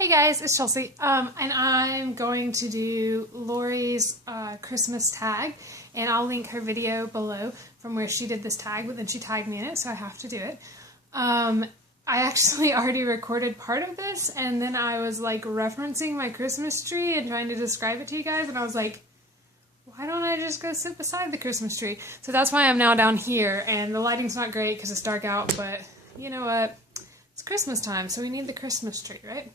Hey guys, it's Chelsea, and I'm going to do Lori's Christmas tag, and I'll link her video below from where she did this tag, but then she tagged me in it, so I have to do it. I actually already recorded part of this, and then I was like referencing my Christmas tree and trying to describe it to you guys, and I was like, why don't I just go sit beside the Christmas tree? So that's why I'm now down here, and the lighting's not great because it's dark out, but you know what? It's Christmas time, so we need the Christmas tree, right?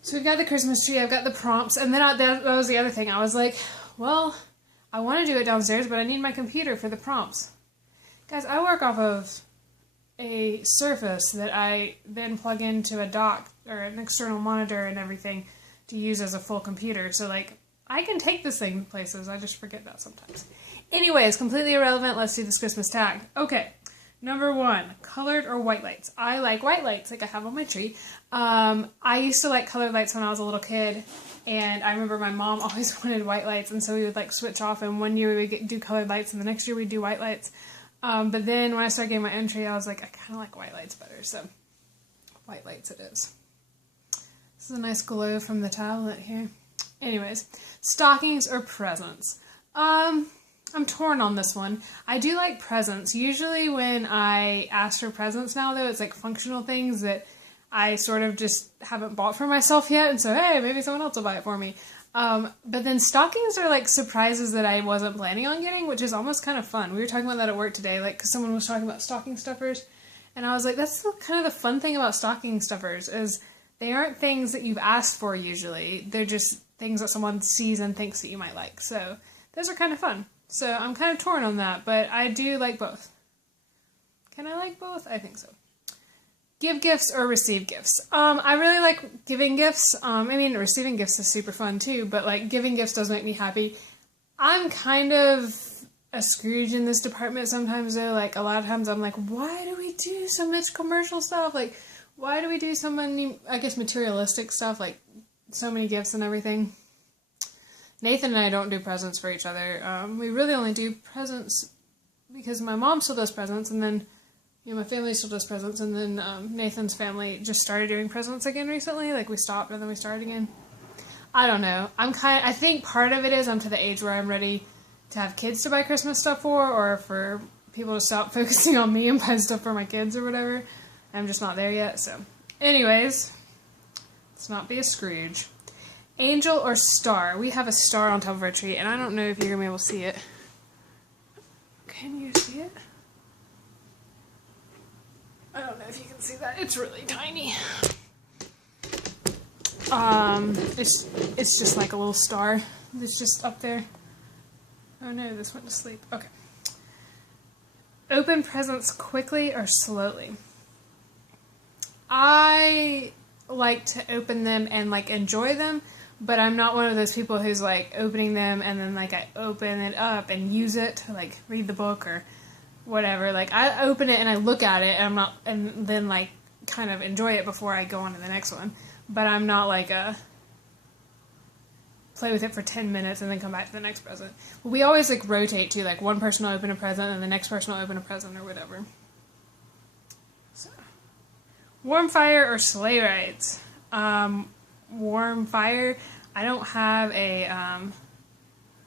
So we've got the Christmas tree, I've got the prompts, and then that was the other thing. I was like, well, I want to do it downstairs, but I need my computer for the prompts. Guys, I work off of a Surface that I then plug into a dock, or an external monitor and everything, to use as a full computer. So, like, I can take this thing places, I just forget that sometimes. Anyways, completely irrelevant, let's do this Christmas tag. Okay. Number 1, colored or white lights. I like white lights, like I have on my tree. I used to like colored lights when I was a little kid, and I remember my mom always wanted white lights, and so we would like switch off, and one year we would do colored lights, and the next year we'd do white lights. But then when I started getting my own tree, I was like, I kind of like white lights better, so white lights it is. This is a nice glow from the tablet here. Anyways, stockings or presents. I'm torn on this one. I do like presents. Usually when I ask for presents now, though, it's like functional things that I sort of just haven't bought for myself yet, and so, hey, maybe someone else will buy it for me. But then stockings are like surprises that I wasn't planning on getting, which is almost kind of fun. We were talking about that at work today, like, because someone was talking about stocking stuffers, and I was like, that's kind of the fun thing about stocking stuffers, is they aren't things that you've asked for usually. They're just things that someone sees and thinks that you might like. So those are kind of fun. So I'm kind of torn on that, but I do like both. Can I like both? I think so. Give gifts or receive gifts. I really like giving gifts. I mean, receiving gifts is super fun too, but like giving gifts does make me happy. I'm kind of a Scrooge in this department sometimes though. Like a lot of times I'm like, why do we do so much commercial stuff? Like, why do we do so many, I guess, materialistic stuff, like so many gifts and everything? Nathan and I don't do presents for each other. We really only do presents because my mom still does presents, and then my family still does presents, and then Nathan's family just started doing presents again recently. Like, we stopped and then we started again. I don't know. I think part of it is I'm to the age where I'm ready to have kids to buy Christmas stuff for, or for people to stop focusing on me and buy stuff for my kids or whatever. I'm just not there yet, so. Anyways, let's not be a Scrooge. Angel or star? We have a star on top of our tree, and I don't know if you're going to be able to see it. Can you see it? I don't know if you can see that. It's really tiny. It's just like a little star that's just up there. Oh no, this went to sleep. Okay. Open presents quickly or slowly? I like to open them and like enjoy them. But I'm not one of those people who's, like, opening them and then, like, I open it up and use it to, like, read the book or whatever. Like, I open it and I look at it and then, like, kind of enjoy it before I go on to the next one. But I'm not, like, play with it for 10 minutes and then come back to the next present. We always, like, rotate, too. Like, one person will open a present and the next person will open a present or whatever. So, warm fire or sleigh rides? Warm fire. I don't have a,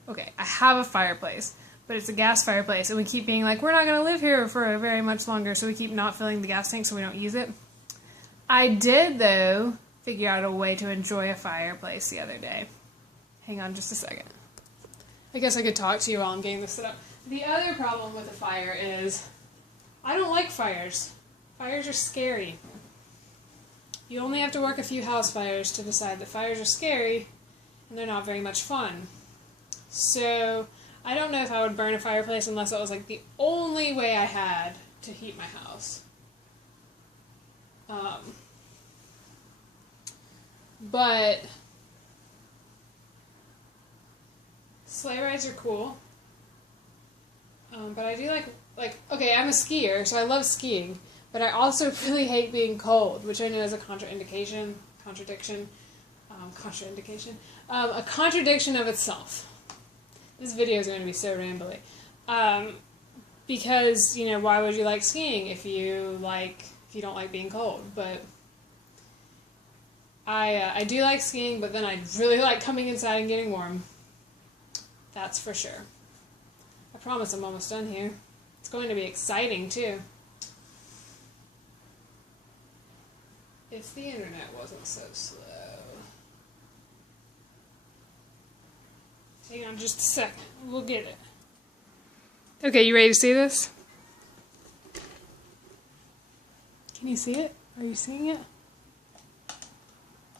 okay, I have a fireplace, but it's a gas fireplace, and we keep being like, we're not going to live here for very much longer, so we keep not filling the gas tank so we don't use it. I did, though, figure out a way to enjoy a fireplace the other day. Hang on just a second. I guess I could talk to you while I'm getting this set up. The other problem with a fire is, I don't like fires. Fires are scary. You only have to work a few house fires to decide that fires are scary and they're not very much fun. So, I don't know if I would burn a fireplace unless it was like the only way I had to heat my house. But sleigh rides are cool. But I do like, okay, I'm a skier, so I love skiing. But I also really hate being cold, which I know is a contradiction of itself. This video is going to be so rambly. Because, why would you like skiing if you don't like being cold? But I do like skiing, but then I really like coming inside and getting warm. That's for sure. I promise I'm almost done here. It's going to be exciting, too. If the internet wasn't so slow. Hang on just a second. We'll get it. Okay, you ready to see this? Can you see it? Are you seeing it?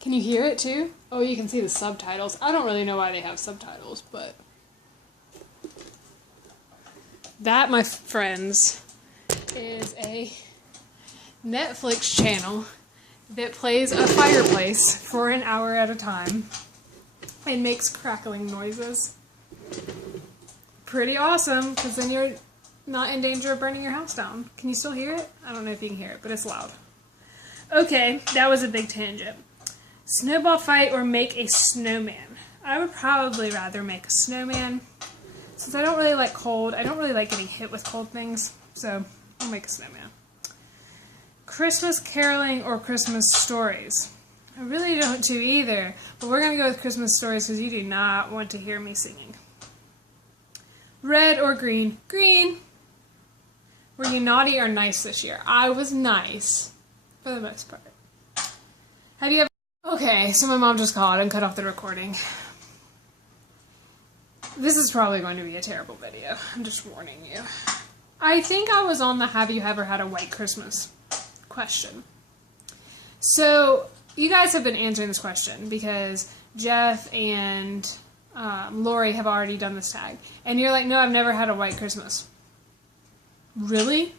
Can you hear it too? Oh, you can see the subtitles. I don't really know why they have subtitles, but... That, my friends, is a Netflix channel that plays a fireplace for an hour at a time and makes crackling noises. Pretty awesome, because then you're not in danger of burning your house down. Can you still hear it? I don't know if you can hear it, but it's loud. Okay, that was a big tangent. Snowball fight or make a snowman? I would probably rather make a snowman. Since I don't really like cold, I don't really like getting hit with cold things, so I'll make a snowman. Christmas caroling or Christmas stories? I really don't do either, but we're going to go with Christmas stories because you do not want to hear me singing. Red or green? Green! Were you naughty or nice this year? I was nice, for the most part. Have you ever... Okay, so my mom just called and cut off the recording. This is probably going to be a terrible video. I'm just warning you. I think I was on the have you ever had a white Christmas question. So, you guys have been answering this question because Jeff and Lori have already done this tag. And you're like, no, I've never had a white Christmas. Really?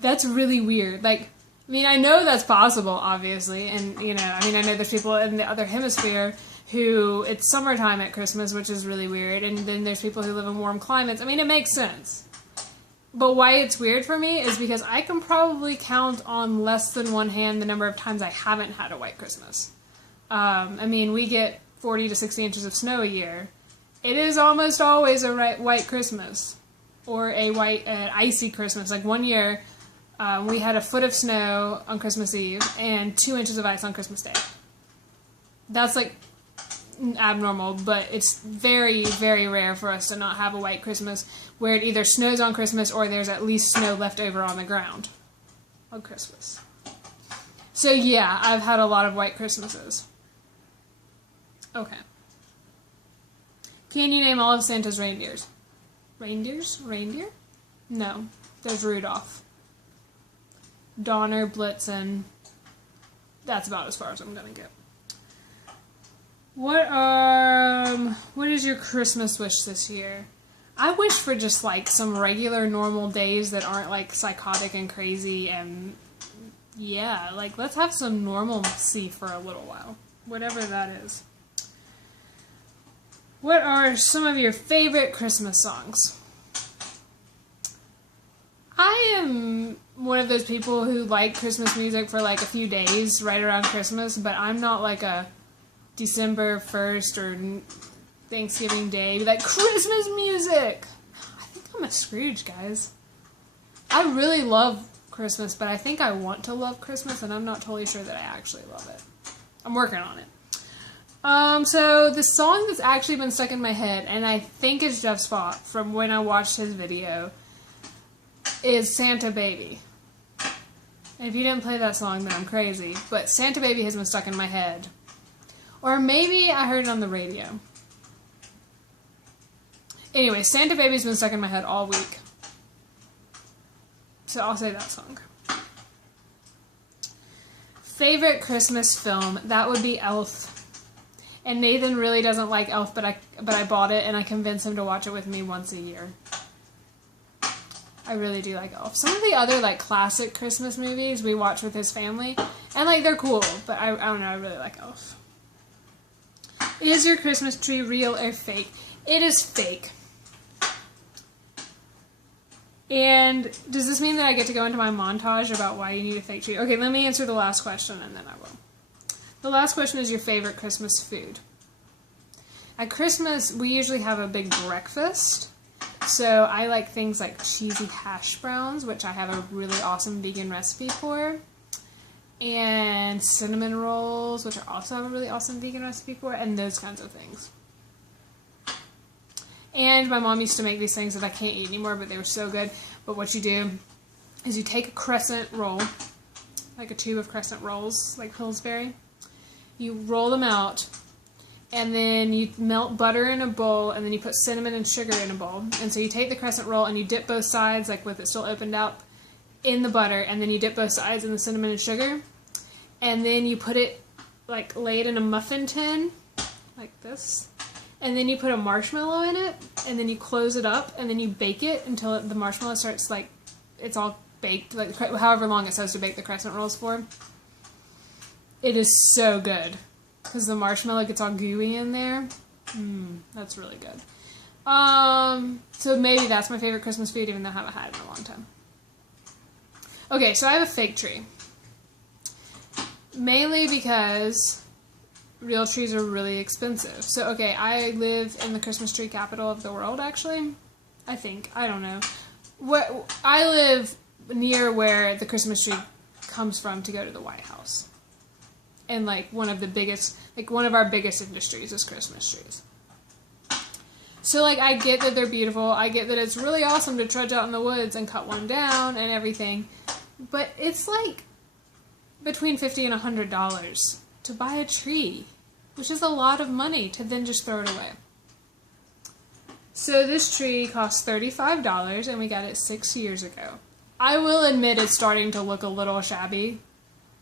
That's really weird. Like, I mean, I know that's possible, obviously. And, you know, I mean, I know there's people in the other hemisphere who it's summertime at Christmas, which is really weird. And then there's people who live in warm climates. I mean, it makes sense. But why it's weird for me is because I can probably count on less than one hand the number of times I haven't had a white Christmas. I mean, we get 40 to 60 inches of snow a year. It is almost always a white Christmas. Or a icy Christmas. Like one year, we had a foot of snow on Christmas Eve and 2 inches of ice on Christmas Day. That's like abnormal, but it's very, very rare for us to not have a white Christmas where it either snows on Christmas or there's at least snow left over on the ground on Christmas. So yeah, I've had a lot of white Christmases. Okay. Can you name all of Santa's reindeers? Reindeers? Reindeer? No. There's Rudolph. Donner, Blitzen. That's about as far as I'm gonna get. What is your Christmas wish this year? I wish for just like some regular normal days that aren't like psychotic and crazy and yeah, like let's have some normalcy for a little while. Whatever that is. What are some of your favorite Christmas songs? I am one of those people who like Christmas music for like a few days right around Christmas, but I'm not like a December 1st or Thanksgiving Day, like Christmas music. I think I'm a Scrooge, guys. I really love Christmas, but I think I want to love Christmas, and I'm not totally sure that I actually love it. I'm working on it. So the song that's actually been stuck in my head, and I think it's Jeff's fault from when I watched his video, is Santa Baby. And if you didn't play that song, then I'm crazy. But Santa Baby has been stuck in my head. Or maybe I heard it on the radio. Anyway, Santa Baby's been stuck in my head all week. So I'll say that song. Favorite Christmas film? That would be Elf. And Nathan really doesn't like Elf, but I bought it and I convinced him to watch it with me once a year. I really do like Elf. Some of the other like classic Christmas movies we watch with his family, and like they're cool, but I don't know, I really like Elf. Is your Christmas tree real or fake? It is fake. And does this mean that I get to go into my montage about why you need a fake tree? Okay, let me answer the last question and then I will. The last question is your favorite Christmas food. At Christmas, we usually have a big breakfast. So I like things like cheesy hash browns, which I have a really awesome vegan recipe for. and cinnamon rolls, which I also have a really awesome vegan recipe for, and those kinds of things. And my mom used to make these things that I can't eat anymore, but they were so good. But what you do is you take a crescent roll, like a tube of crescent rolls, like Pillsbury. You roll them out, and then you melt butter in a bowl, and then you put cinnamon and sugar in a bowl. And so you take the crescent roll and you dip both sides, like with it still opened up, in the butter, and then you dip both sides in the cinnamon and sugar. And then you put it, like, lay it in a muffin tin, like this. And then you put a marshmallow in it, and then you close it up, and then you bake it until the marshmallow starts, like, it's all baked, like, however long it's supposed to bake the crescent rolls for. It is so good, because the marshmallow gets all gooey in there. That's really good. So maybe that's my favorite Christmas food, even though I haven't had it in a long time. Okay, so I have a fig tree. Mainly because real trees are really expensive. So, okay, I live in the Christmas tree capital of the world, actually. I think. I don't know. I live near where the Christmas tree comes from to go to the White House. And, like, one of our biggest industries is Christmas trees. So, like, I get that they're beautiful. I get that it's really awesome to trudge out in the woods and cut one down and everything. But it's, like, between $50 and $100 to buy a tree, which is a lot of money to then just throw it away. So this tree cost $35, and we got it 6 years ago. I will admit it's starting to look a little shabby,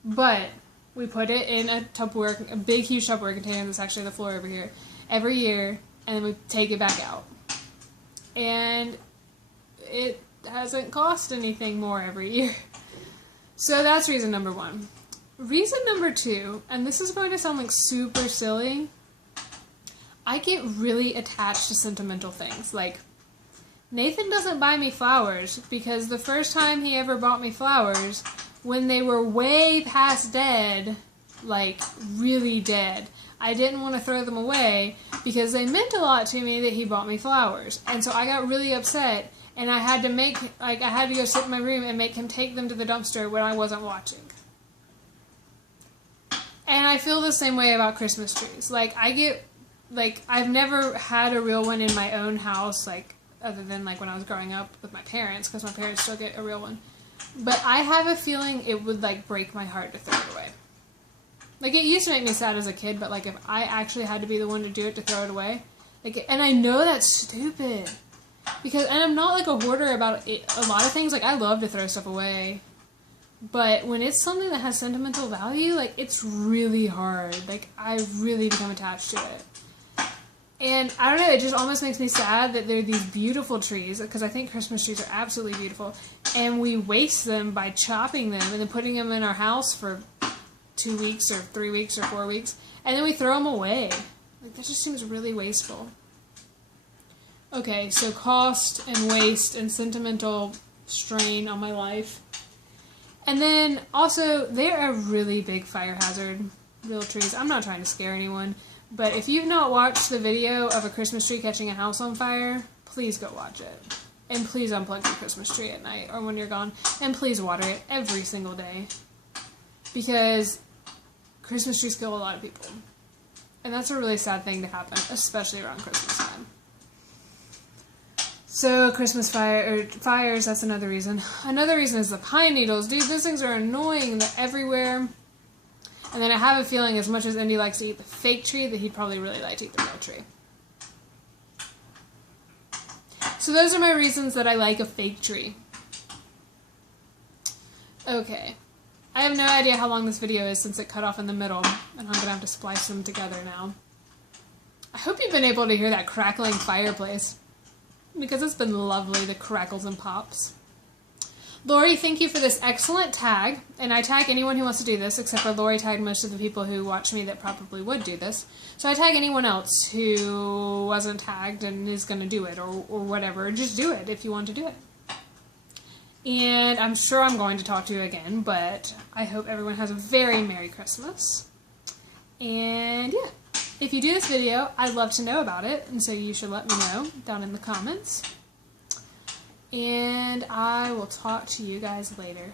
but we put it in a big, huge Tupperware container that's actually on the floor over here, every year, and then we take it back out. And it hasn't cost anything more every year. So that's reason number one. Reason number two, and this is going to sound like super silly, I get really attached to sentimental things. Like, Nathan doesn't buy me flowers because the first time he ever bought me flowers, when they were way past dead, like really dead, I didn't want to throw them away because they meant a lot to me that he bought me flowers. And so I got really upset, and I had to go sit in my room and make him take them to the dumpster when I wasn't watching. And I feel the same way about Christmas trees. Like, I've never had a real one in my own house, like, other than, like, when I was growing up with my parents, because my parents still get a real one. But I have a feeling it would, like, break my heart to throw it away. Like, it used to make me sad as a kid, but, like, if I actually had to be the one to do it, to throw it away, like, and I know that's stupid. And I'm not, like, a hoarder about a lot of things. Like, I love to throw stuff away. But when it's something that has sentimental value, like, it's really hard. Like, I really become attached to it. And I don't know, it just almost makes me sad that there are these beautiful trees, because I think Christmas trees are absolutely beautiful, and we waste them by chopping them and then putting them in our house for 2 weeks or 3 weeks or 4 weeks, and then we throw them away. Like, that just seems really wasteful. Okay, so cost and waste and sentimental strain on my life. And then, also, they're a really big fire hazard, real trees. I'm not trying to scare anyone, but if you've not watched the video of a Christmas tree catching a house on fire, please go watch it. And please unplug your Christmas tree at night or when you're gone. And please water it every single day. Because Christmas trees kill a lot of people. And that's a really sad thing to happen, especially around Christmas time. So, Christmas fires, that's another reason. Another reason is the pine needles. Dude, those things are annoying. They're everywhere. And then I have a feeling, as much as Indy likes to eat the fake tree, that he'd probably really like to eat the real tree. So those are my reasons that I like a fake tree. Okay. I have no idea how long this video is since it cut off in the middle, and I'm going to have to splice them together now. I hope you've been able to hear that crackling fireplace, because it's been lovely, the crackles and pops. Lori, thank you for this excellent tag, and I tag anyone who wants to do this, except for Lori tagged most of the people who watch me that probably would do this. So I tag anyone else who wasn't tagged and is going to do it, or whatever. Just do it if you want to do it. And I'm sure I'm going to talk to you again, but I hope everyone has a very Merry Christmas. And yeah, if you do this video, I'd love to know about it, and so you should let me know down in the comments. And I will talk to you guys later.